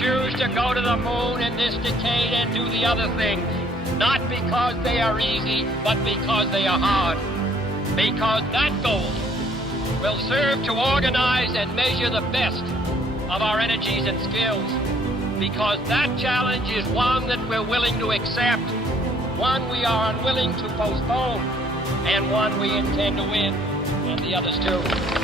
choose to go to the moon in this decade and do the other things, not because they are easy, but because they are hard. Because that goal will serve to organize and measure the best of our energies and skills. Because that challenge is one that we're willing to accept, one we are unwilling to postpone, and one we intend to win, and the others too.